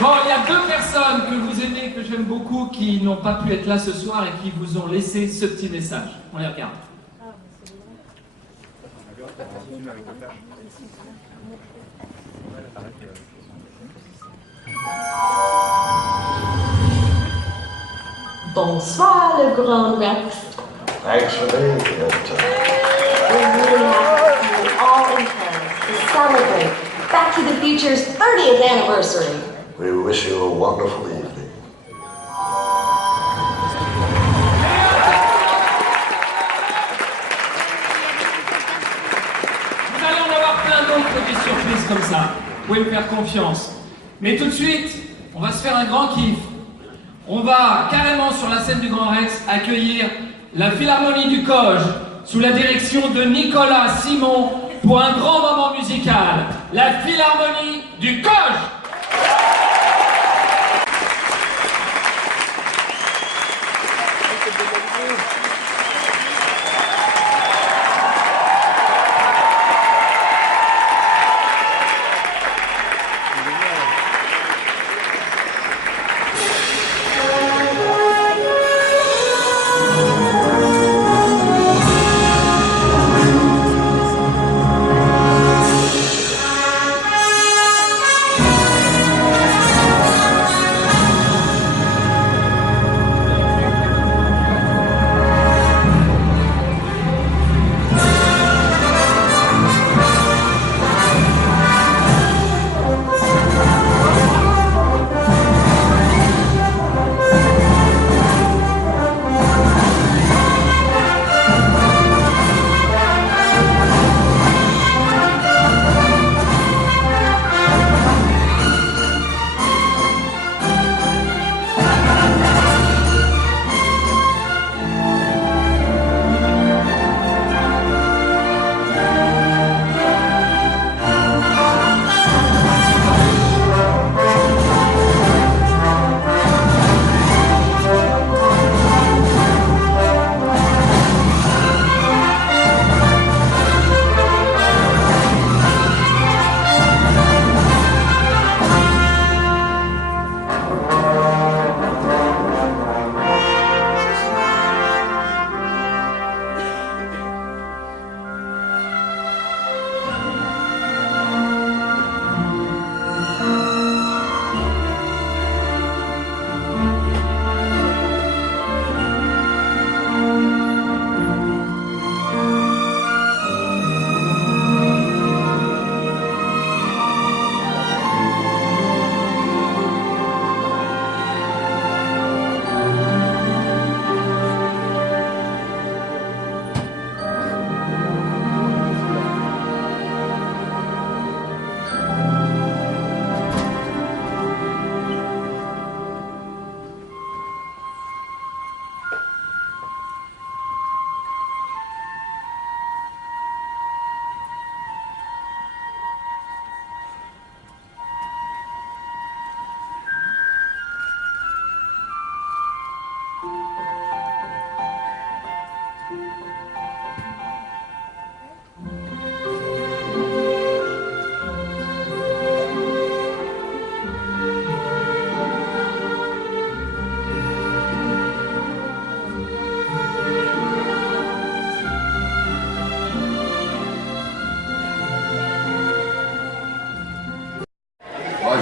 Bon, il y a deux personnes que vous aimez, que j'aime beaucoup, qui n'ont pas pu être là ce soir et qui vous ont laissé ce petit message. On les regarde. Bonsoir, le grand Rex. Thanks for being here. We're really happy to see you all in Paris to celebrate Back to the Future's 30th anniversary. We wish you a wonderful evening. Vous allez en avoir plein d'autres des surprises comme ça. Vous pouvez me faire confiance. Mais tout de suite, on va se faire un grand kiff. On va carrément sur la scène du Grand Rex accueillir la Philharmonie du Coge sous la direction de Nicolas Simon pour un grand moment musical. La Philharmonie du Coge.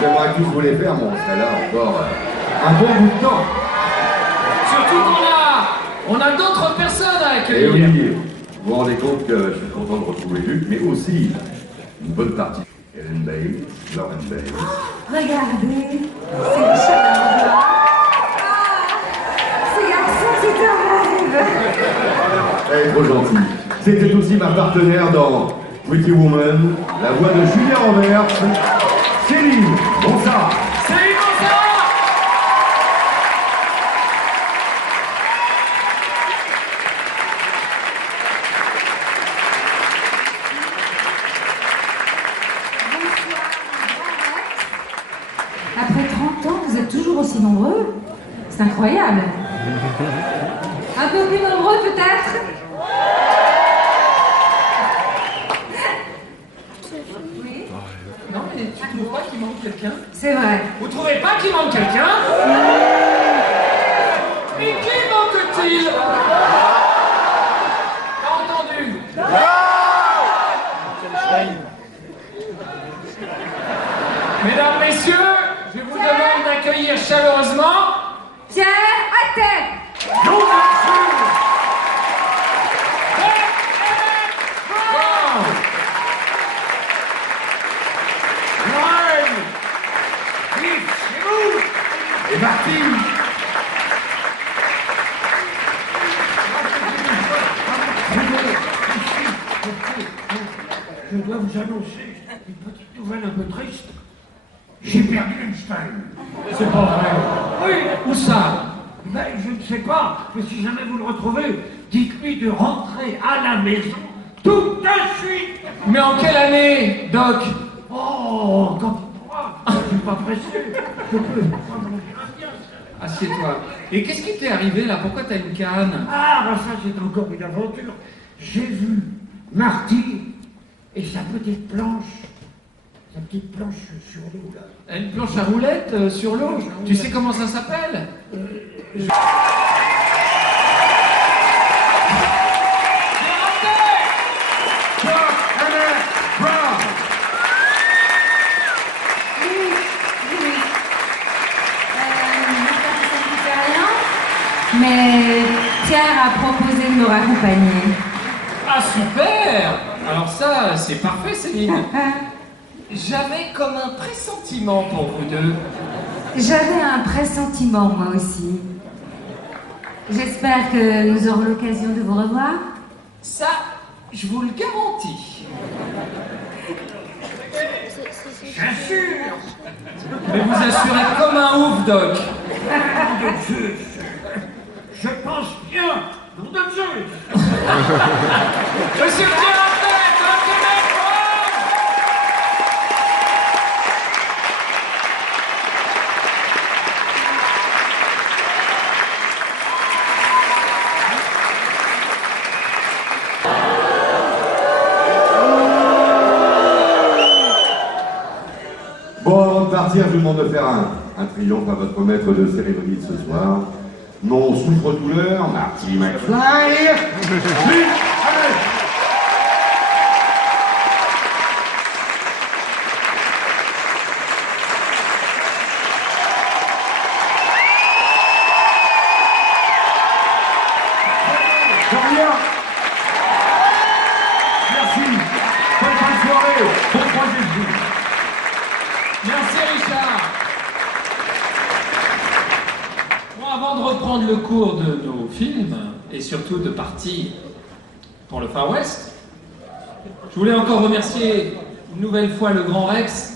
J'aimerais tous vous les faire, mais on serait là encore un bon bout de temps. Surtout qu'on a d'autres personnes à Et accueillir. oui, vous vous rendez compte que je suis content de retrouver Luc, mais aussi une bonne partie. Ellen Bale, Lauren Bale. Regardez, c'est Richard. Ce garçon, c'est un rêve. Elle est trop gentille. C'était aussi ma partenaire dans Pretty Woman, la voix de Julia Roberts, Céline Bonsard. Salut, bonsoir. Après 30 ans, vous êtes toujours aussi nombreux. C'est incroyable. Un peu plus nombreux peut-être. Oui. Non. et tu trouves pas qu'il manque quelqu'un? C'est vrai. Vous trouvez pas qu'il manque quelqu'un? Mais qui manque-t-il? Pas entendu? Mesdames, messieurs, je vous demande d'accueillir chaleureusement Pierre, à terre. Et Martine. Je dois vous annoncer une petite nouvelle un peu triste. J'ai perdu Einstein. C'est pas vrai. Oui, Où ça? ben, je ne sais pas, mais si jamais vous le retrouvez, dites-lui de rentrer à la maison tout de suite. Mais en quelle année, Doc? Oh, quand il pourra. Je ne suis pas pressé. Je peux prendre mon bien. Assieds-toi. Et qu'est-ce qui t'est arrivé là? Pourquoi t'as une canne? Ah, ben ça c'est encore une aventure. J'ai vu Marty et sa petite planche sur l'eau là. Une planche à roulettes sur l'eau. Tu sais comment ça s'appelle? Mais Pierre a proposé de nous raccompagner. Ah super! Alors ça, c'est parfait Céline. J'avais comme un pressentiment pour vous deux. J'avais un pressentiment, moi aussi. J'espère que nous aurons l'occasion de vous revoir. Ça, je vous le garantis. Bien sûr. Mais vous assurez comme un ouf, Doc. Je pense bien, nom de Zeus. Je suis bien en tête, hein, Québécois! Bon, avant de partir, je vous demande de faire un triomphe à votre maître de cérémonie de ce soir. Non souffre-douleur, Marty McFly. Allez. Merci. Bonne fin de soirée. Bon 3e jour. Merci Richard. Bon, avant de reprendre le cours de nos films, et surtout de partir pour le Far West, je voulais encore remercier une nouvelle fois le Grand Rex.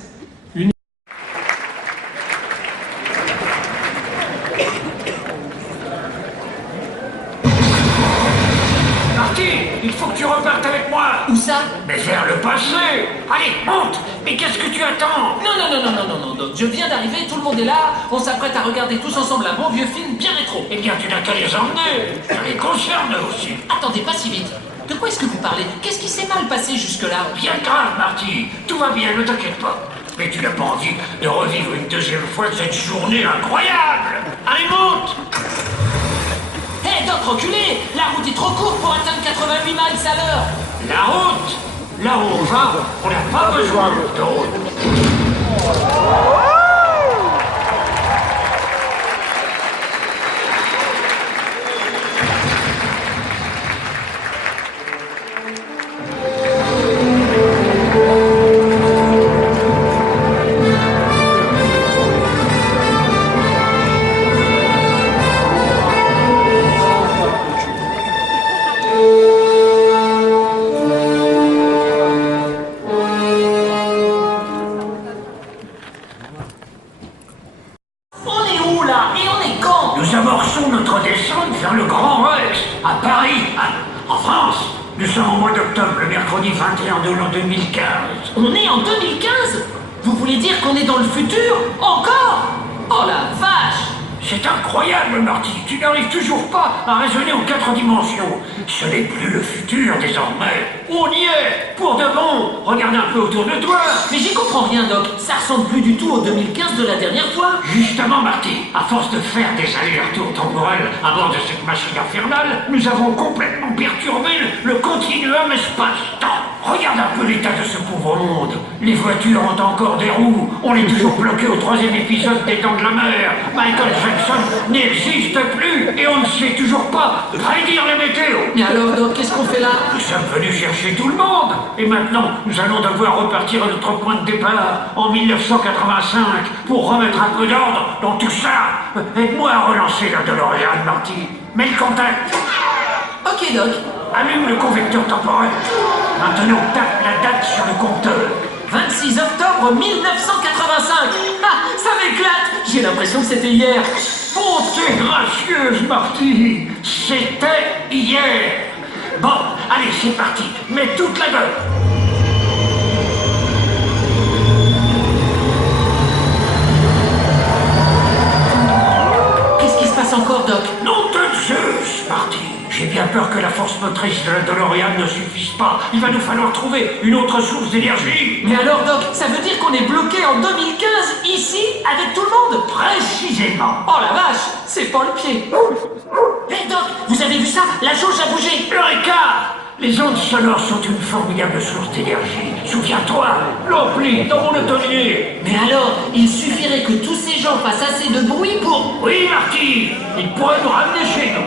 Marty, il faut que tu repartes avec moi. Où ça? Mais vers le passé. Allez, monte. Mais qu'est-ce que tu attends? Non, Doc. Je viens d'arriver, tout le monde est là, on s'apprête à regarder tous ensemble un bon vieux film bien rétro. Eh bien, tu n'as qu'à les emmener. Ça les concerne aussi. Attendez, pas si vite. De quoi est-ce que vous parlez? Qu'est-ce qui s'est mal passé jusque-là? Bien grave, Marty. Tout va bien, ne t'inquiète pas. Mais tu n'as pas envie de revivre une deuxième fois cette journée incroyable. Allez, monte. Hé, Doc, reculez! La route est trop courte pour atteindre 88 miles à l'heure. La route. Là où on va, on n'a pas besoin de route. Nous amorçons notre descente vers le Grand Rex, à Paris, en France. Nous sommes au mois d'octobre, le mercredi 21 de l'an 2015. On est en 2015? Vous voulez dire qu'on est dans le futur? Encore? Oh la vache! C'est incroyable, Marty. Tu n'arrives toujours pas à raisonner en 4 dimensions. Ce n'est plus le futur, désormais. On y est, pour de bon. Regarde un peu autour de toi. Mais j'y comprends rien, Doc. Ça ressemble plus du tout au 2015 de la dernière fois. Justement, Marty, à force de faire des allers-retours temporels à bord de cette machine infernale, nous avons complètement perturbé le continuum espace-temps. Regarde un peu l'état de ce pauvre monde. Les voitures ont encore des roues. On est toujours bloqué au 3e épisode des Dents de la Mer. Michael Jackson n'existe plus et on ne sait toujours pas prédire la météo. Mais alors, Doc, qu'est-ce qu'on fait là? Nous sommes venus chercher tout le monde. Et maintenant, nous allons devoir repartir à notre point de départ en 1985 pour remettre un peu d'ordre dans tout ça. Aide-moi à relancer la DeLorean, Marty. Mets le contact. Ok, Doc. Allume le convecteur temporel. Maintenant, tape la date sur le compteur. 26 octobre 1985. Ah, ça m'éclate. J'ai l'impression que c'était hier. Bonté gracieuse, Marty. C'était hier. Bon, allez, c'est parti. Mets toute la gueule. Qu'est-ce qui se passe encore, Doc? Nom de Zeus, Marty. J'ai bien peur que la force motrice de la DeLorean ne suffise pas. Il va nous falloir trouver une autre source d'énergie. Mais alors, Doc, ça veut dire qu'on est bloqué en 2015, ici, avec tout le monde? Précisément. Oh la vache, c'est pas le pied. Hé, Doc, vous avez vu ça? La jauge a bougé. Eureka! Les ondes sonores sont une formidable source d'énergie. Souviens-toi, l'ampli dans mon atelier. Mais alors, il suffirait que tous ces gens fassent assez de bruit pour... Oui, Marty, ils pourraient nous ramener chez nous.